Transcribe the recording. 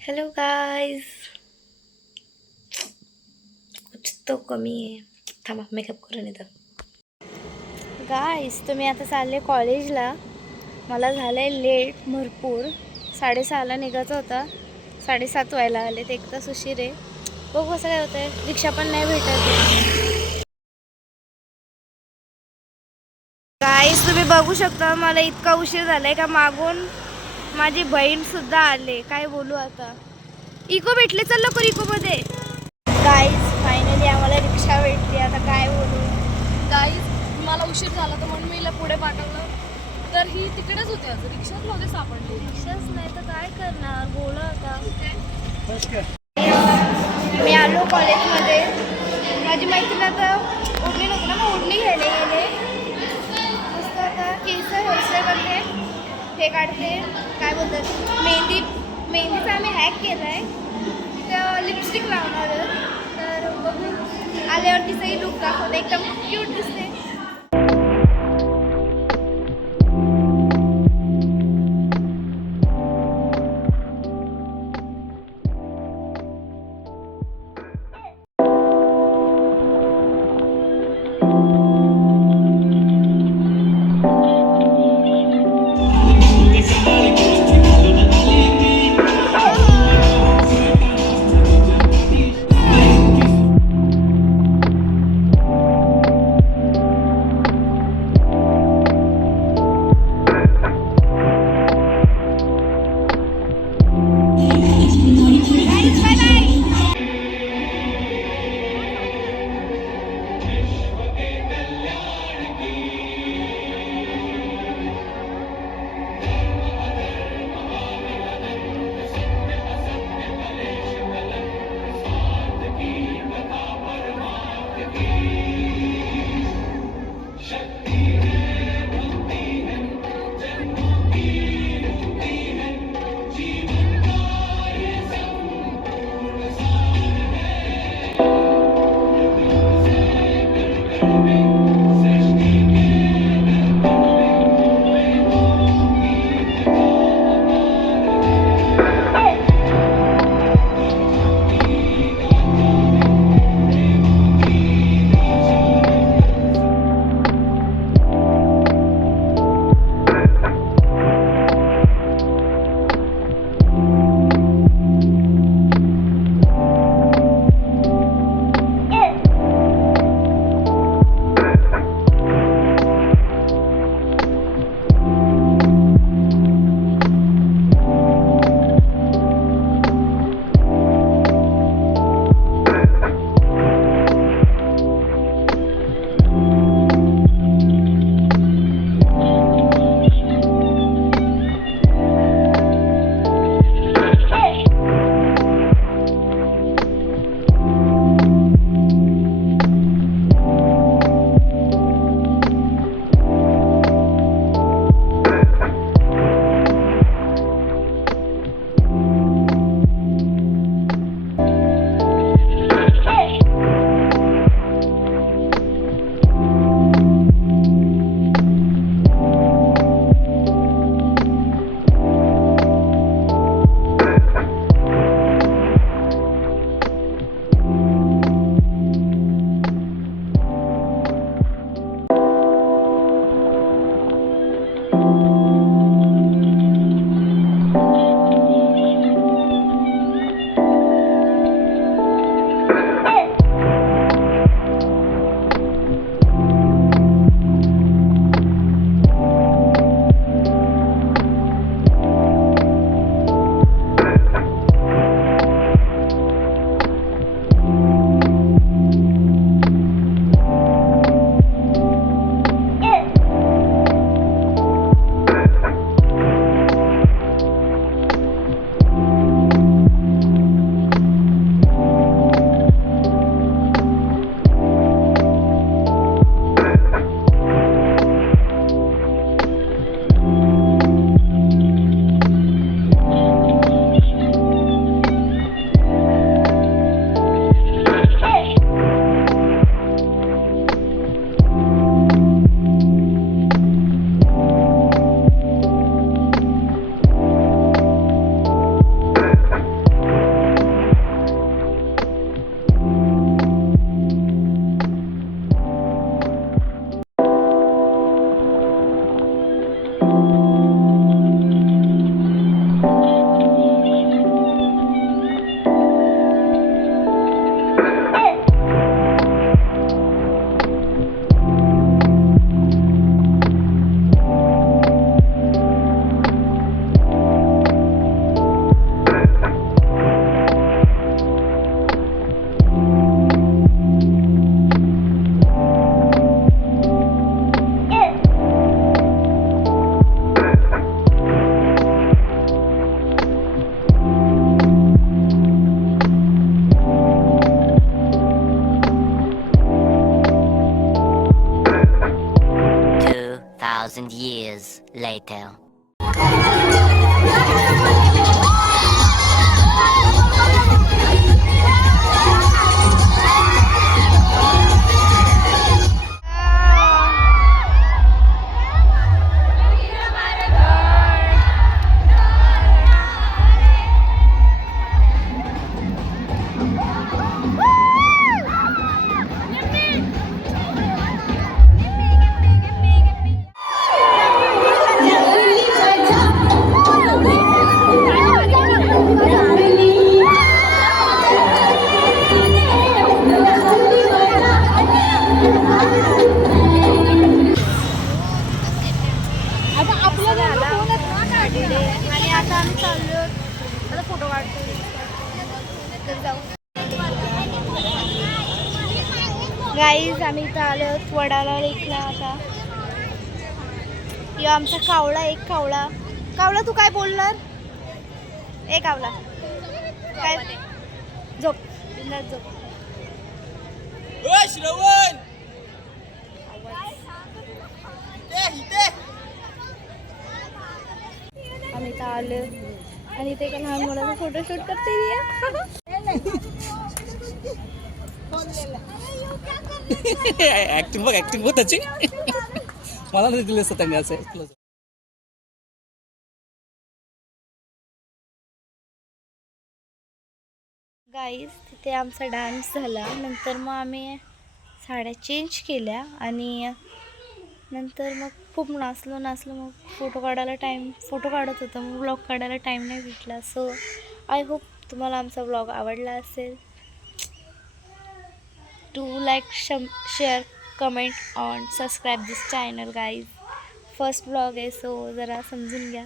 Hello guys. कुछ तो कमी आहे. थांबा मेकअप करून येतं. गाइस तुम्ही आता चालले कॉलेजला. मला झालंय लेट भरपूर. 6:30ला निघायचं होता. 7:30 व्हायला आले. ते एक तास उशीर आहे. बघू कसं काय होतंय. रिक्षा पण नाही भेटत. गाइस तुम्ही बघू शकता मला इतका उशीर झालाय का मागून माझी बहीण सुद्धा आले. काय बोलू आता. इको भेटले, चल लवकर इकोमध्ये. गाईज फायनली आम्हाला रिक्षा भेटली. आता काय बोलू. गाईज मला उशीर झाला तर म्हणून मी हिला पुढे पाठवलं, तर ही तिकडेच होते. आज रिक्षाच नव्हते सापडले. रिक्षाच नाही तर काय करणार. बोला आता. मी आलो कॉलेजमध्ये. माझी मैत्रीण आता ओढणी नव्हती ना, मग ओढणी घ्यायला गेले. मस्त आता केस हेअरस्टाईल करते, हे काढते, काय बोलतात मेहंदीचा आम्ही हॅक केला आहे. तर लिपस्टिक लावणार तर बघू. आल्यावरती सही लुक दाखवते. एकदम क्यूट दिसते. 2,000 years later. आता आपलं झाला. झालं आणि आता आम्ही चाललो आता फोटो काढतो तर जाऊ. गाईज आम्ही इथं आलो आहोत वडाला लेकला. आता यो आमचा कावळा, एक कावळा. कावळा तू काय बोलणार? ए कावळा काय? झोप बिंदास झोप. श्रवण आम्ही इथं आलो आणि ते एका लहान मुलाचा फोटोशूट करते ऍक्टिंग बघ, ऍक्टिंग बघ त्याची. मला नाही दिलं असतं त्यांनी असं. गाईज तिथे आमचा डान्स झाला. नंतर मग आम्ही साड्या चेंज केल्या आणि नंतर मग खूप नाचलो मग फोटो काढत होतो. मग ब्लॉग काढायला टाईम नाही भेटला. सो आय होप तुम्हाला आमचा ब्लॉग आवडला असेल. Do like, share, comment on subscribe this channel guys. First blog आहे सो जरा समजून घ्या.